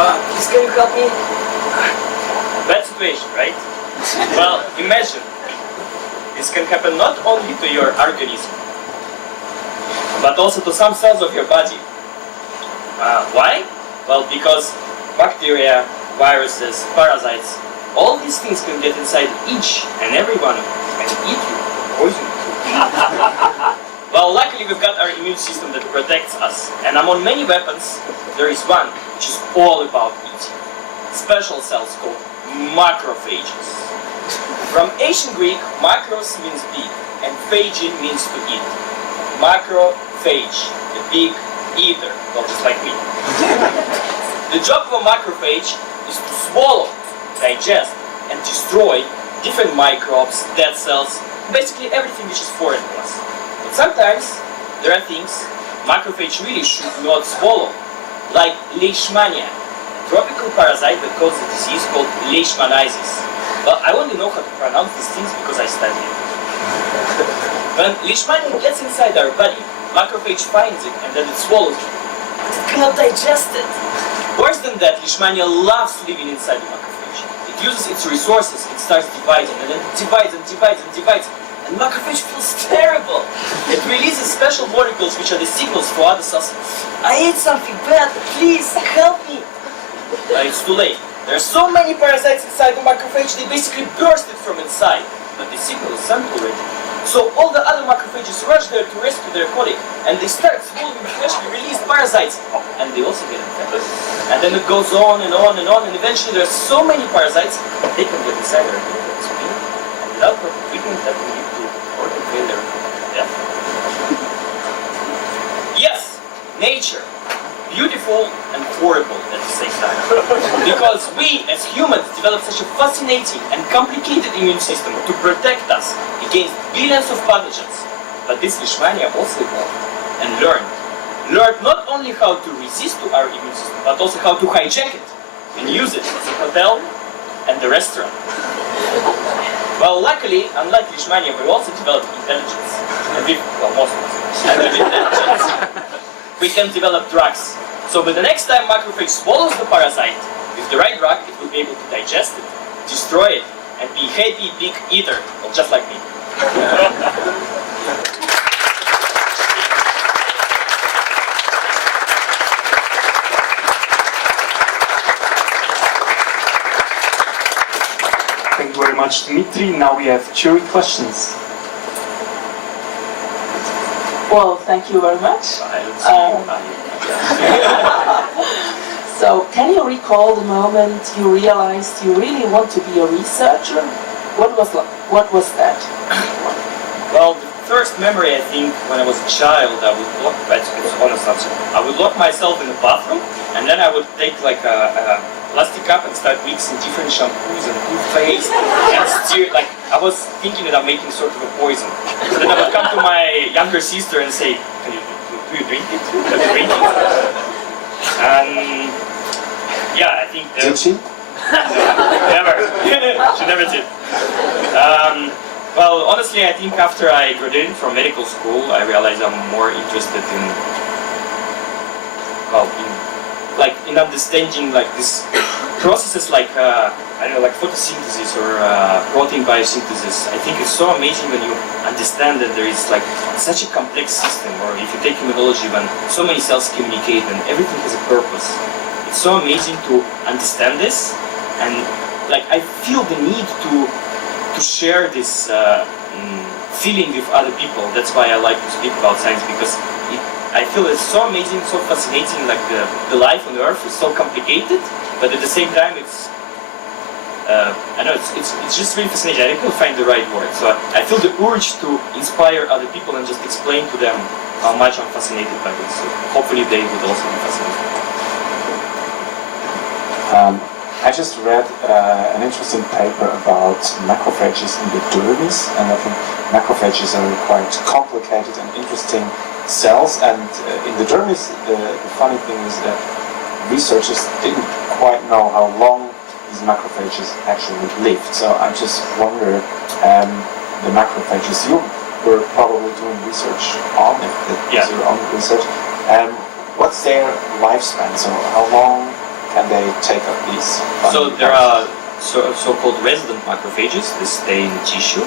Please can you help me? Bad situation, right? Well, imagine. This can happen not only to your organism, but also to some cells of your body. Why? Well, because bacteria, viruses, parasites, all these things can get inside each and every one of you and eat you, poison you. Well, luckily we've got our immune system that protects us. And among many weapons, there is one which is all about eating. Special cells called macrophages. From ancient Greek, macros means big, and phage means to eat. Macrophage, the big eater, well, just like me. The job of a macrophage is to swallow, digest, and destroy different microbes, dead cells, basically everything which is foreign to us. But sometimes there are things macrophage really should not swallow, like leishmania, a tropical parasite that causes a disease called leishmaniasis. Well, I only know how to pronounce these things because I study it. When leishmania gets inside our body, macrophage finds it and then it swallows it. It cannot digest it. Worse than that, leishmania loves living inside the macrophage. It uses its resources, it starts dividing, and then it divides and divides and divides. And macrophage feels terrible. It releases special molecules which are the signals for other cells. I ate something bad, please help me. It's too late. There are so many parasites inside the macrophage, they basically burst it from inside. But the signal is sent already. So all the other macrophages rush there to rescue their colleague, and they start swallowing the freshly released parasites, and they also get infected. And then it goes on and on and on, and eventually there are so many parasites that they can get inside their spleen, and without proper treatment that will lead to organ failure and death. Yes, nature. Beautiful and horrible at the same time. Because we, as humans, developed such a fascinating and complicated immune system to protect us against billions of pathogens. But this leishmania also evolved and learned not only how to resist to our immune system, but also how to hijack it and use it as a hotel and the restaurant. Well, luckily, unlike leishmania, we also developed intelligence. And most of us. And with intelligence, we can develop drugs. So but the next time macrophage swallows the parasite, with the right drug, it will be able to digest it, destroy it, and be happy big eater, well, just like me. Thank you very much, Dmitry. Now we have jury questions. Well, thank you very much. I don't see So, can you recall the moment you realized you really want to be a researcher? What was that? Well, the first memory, I think, when I was a child, I would lock, it's honest answer, I would lock myself in the bathroom, and then I would take like a plastic cup and start mixing different shampoos and toothpaste and steer, like, I was thinking that I'm making sort of a poison. So then I would come to my younger sister and say, do you drink it? Can you drink it? Yeah, I think... Did she? Never. She never did. Well, honestly, I think after I graduated from medical school, I realized I'm more interested in, well, in understanding like this processes like I don't know, like photosynthesis or protein biosynthesis. I think it's so amazing when you understand that there is like such a complex system. Or if you take immunology, when so many cells communicate and everything has a purpose. It's so amazing to understand this, and like I feel the need to share this feeling with other people. That's why I like to speak about science, because I feel it's so amazing, so fascinating. Like the life on Earth is so complicated, but at the same time it's I know it's just really fascinating. I couldn't find the right word. So I feel the urge to inspire other people and just explain to them how much I'm fascinated by this. So hopefully they would also be fascinated. I just read an interesting paper about macrophages in the dermis, and I think macrophages are quite complicated and interesting cells. And in the dermis, the funny thing is that researchers didn't quite know how long these macrophages actually lived. So I just wonder, the macrophages you were probably doing research on, if that is your own research, what's their lifespan? So how long can they take up these? So there are so-called resident macrophages. They stay in the tissue.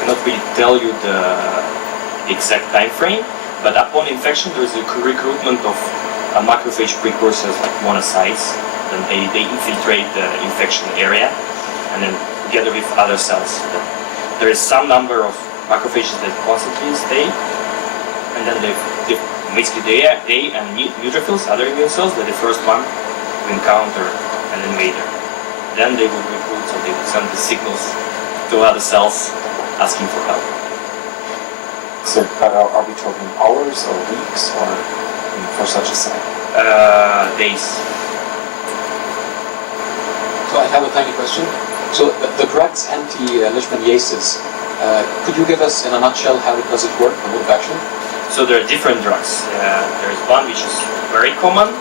Cannot really tell you the exact time frame, but upon infection there is a recruitment of macrophage precursors like monocytes. Then they infiltrate the infection area, and then together with other cells. There is some number of macrophages that constantly stay, and then basically they and neutrophils, other immune cells, they're the first one to encounter an invader. Then they would recruit, so they would send the signals to other cells asking for help. So, but are we talking hours or weeks or for such a sign? Days. So I have a tiny question. So the drugs anti-leishmaniasis, could you give us in a nutshell how does it work, the mode of action? So there are different drugs. There is one which is very common.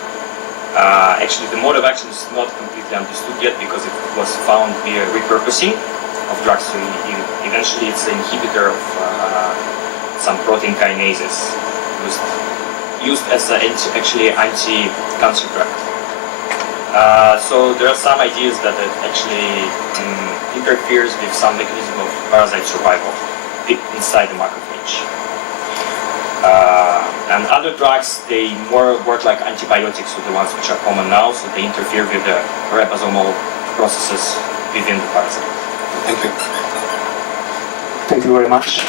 Actually, the mode of action is not completely understood yet because it was found via repurposing of drugs. So eventually it's the inhibitor of some protein kinases used as actually anti-cancer drug. So there are some ideas that it actually interferes with some mechanism of parasite survival inside the macrophage. And other drugs, they more work like antibiotics, so the ones which are common now, so they interfere with the ribosomal processes within the parasite. Thank you. Thank you very much.